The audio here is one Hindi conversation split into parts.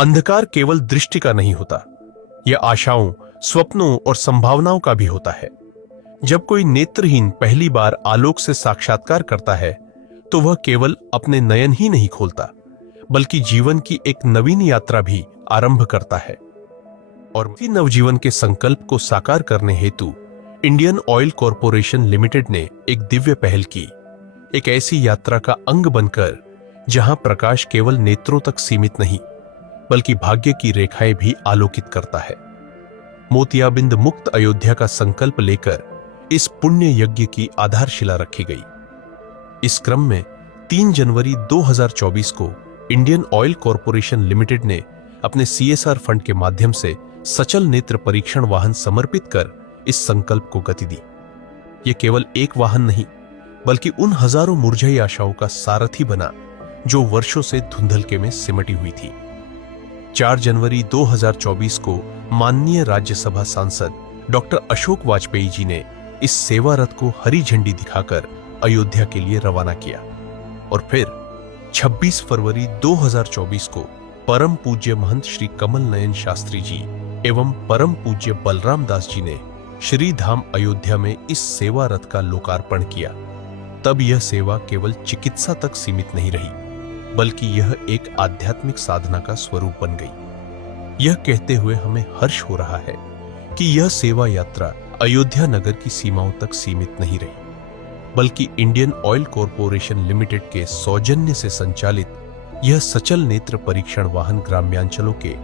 अंधकार केवल दृष्टि का नहीं होता, यह आशाओं, स्वप्नों और संभावनाओं का भी होता है। जब कोई नेत्रहीन पहली बार आलोक से साक्षात्कार करता है तो वह केवल अपने नयन ही नहीं खोलता, बल्कि जीवन की एक नवीन यात्रा भी आरंभ करता है। और इसी नवजीवन के संकल्प को साकार करने हेतु इंडियन ऑयल कॉरपोरेशन लिमिटेड ने एक दिव्य पहल की, एक ऐसी यात्रा का अंग बनकर जहां प्रकाश केवल नेत्रों तक सीमित नहीं बल्कि भाग्य की रेखाएं भी आलोकित करता है। मोतियाबिंद मुक्त अयोध्या का संकल्प लेकर इस पुण्य यज्ञ की आधारशिला रखी गई। इस क्रम में 3 जनवरी 2024 को इंडियन ऑयल कॉरपोरेशन लिमिटेड ने अपने CSR फंड के माध्यम से सचल नेत्र परीक्षण वाहन समर्पित कर इस संकल्प को गति दी। यह केवल एक वाहन नहीं बल्कि उन हजारों मुरझाई आशाओं का सारथी बना जो वर्षों से धुंधलके में सिमटी हुई थी। 4 जनवरी 2024 को माननीय राज्यसभा सांसद डॉक्टर अशोक वाजपेयी जी ने इस सेवा रथ को हरी झंडी दिखाकर अयोध्या के लिए रवाना किया और फिर 26 फरवरी 2024 को परम पूज्य महंत श्री कमल नयन शास्त्री जी एवं परम पूज्य बलराम दास जी ने श्री धाम अयोध्या में इस सेवा रथ का लोकार्पण किया। तब यह सेवा केवल चिकित्सा तक सीमित नहीं रही बल्कि यह एक आध्यात्मिक साधना का स्वरूप बन गई। यह कहते हुए हमें हर्ष हो रहा है कि यह सेवा यात्रा अयोध्या नगर की सीमाओं तक सीमित नहीं रही बल्कि इंडियन ऑयल कॉरपोरेशन लिमिटेड के सौजन्य से संचालित यह सचल नेत्र परीक्षण वाहन ग्राम्यांचलों के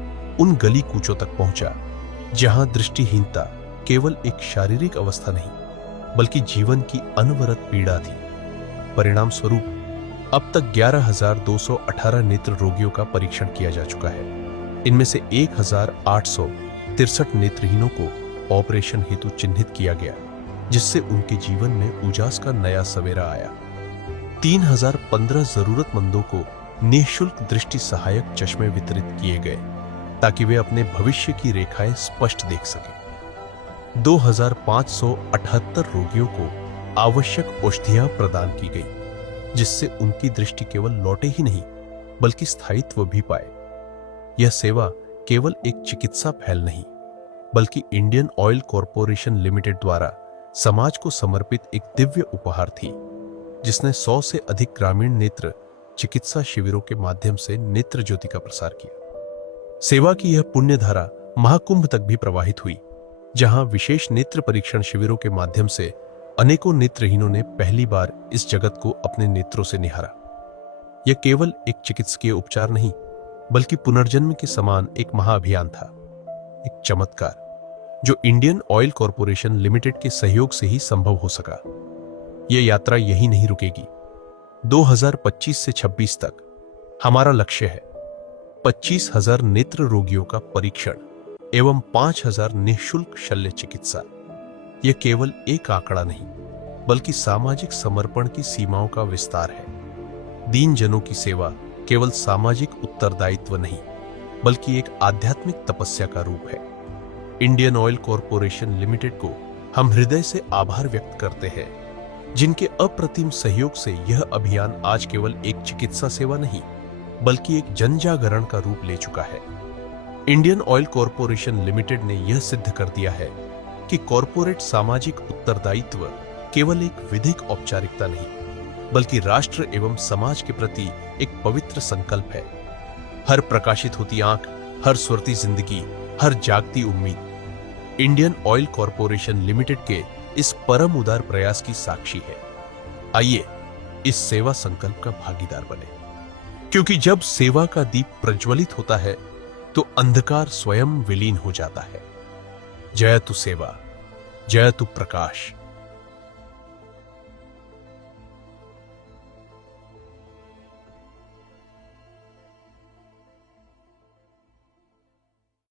उन गली कूचों तक पहुंचा जहां दृष्टिहीनता केवल एक शारीरिक अवस्था नहीं बल्कि जीवन की अनवरत पीड़ा थी। परिणाम स्वरूप अब तक 11,218 नेत्र रोगियों का परीक्षण किया जा चुका है। इनमें से 1,863 नेत्रहीनों को ऑपरेशन हेतु चिन्हित किया गया, जिससे उनके जीवन में उजास का नया सवेरा आया। 3,015 जरूरतमंदों को निःशुल्क दृष्टि सहायक चश्मे वितरित किए गए ताकि वे अपने भविष्य की रेखाएं स्पष्ट देख सकें। 2,578 रोगियों को आवश्यक औषधियां प्रदान की गई, जिससे उनकी दृष्टि केवल लौटे ही नहीं बल्कि स्थायित्व भी पाए। यह सेवा केवल एक चिकित्सा पहल नहीं बल्कि इंडियन ऑयल कॉरपोरेशन लिमिटेड द्वारा समाज को समर्पित एक दिव्य उपहार थी, जिसने 100 से अधिक ग्रामीण नेत्र चिकित्सा शिविरों के माध्यम से नेत्र ज्योति का प्रसार किया। सेवा की यह पुण्य धारा महाकुंभ तक भी प्रवाहित हुई, जहां विशेष नेत्र परीक्षण शिविरों के माध्यम से अनेकों नेत्रहीनों ने पहली बार इस जगत को अपने नेत्रों से निहारा। यह केवल एक चिकित्सकीय उपचार नहीं बल्कि पुनर्जन्म के समान एक महाअभियान था, एक चमत्कार जो इंडियन ऑयल कॉरपोरेशन लिमिटेड के सहयोग से ही संभव हो सका। यह यात्रा यही नहीं रुकेगी। 2025 से 26 तक हमारा लक्ष्य है 25,000 नेत्र रोगियों का परीक्षण एवं 5,000 निःशुल्क शल्य चिकित्सा। यह केवल एक आंकड़ा नहीं बल्कि सामाजिक समर्पण की सीमाओं का विस्तार है। दीन जनों की सेवा केवल सामाजिक उत्तरदायित्व नहीं बल्कि एक आध्यात्मिक तपस्या का रूप है। इंडियन ऑयल कॉरपोरेशन लिमिटेड को हम हृदय से आभार व्यक्त करते हैं, जिनके अप्रतिम सहयोग से यह अभियान आज केवल एक चिकित्सा सेवा नहीं बल्कि एक जनजागरण का रूप ले चुका है। इंडियन ऑयल कॉरपोरेशन लिमिटेड ने यह सिद्ध कर दिया है कि कॉरपोरेट सामाजिक उत्तरदायित्व केवल एक विधिक औपचारिकता नहीं बल्कि राष्ट्र एवं समाज के प्रति एक पवित्र संकल्प है। हर प्रकाशित होती आंख, हर स्वर्ती जिंदगी, हर जागती उम्मीद इंडियन ऑयल कॉरपोरेशन लिमिटेड के इस परम उदार प्रयास की साक्षी है। आइए इस सेवा संकल्प का भागीदार बने, क्योंकि जब सेवा का दीप प्रज्वलित होता है तो अंधकार स्वयं विलीन हो जाता है। जय तु सेवा, जय तु प्रकाश।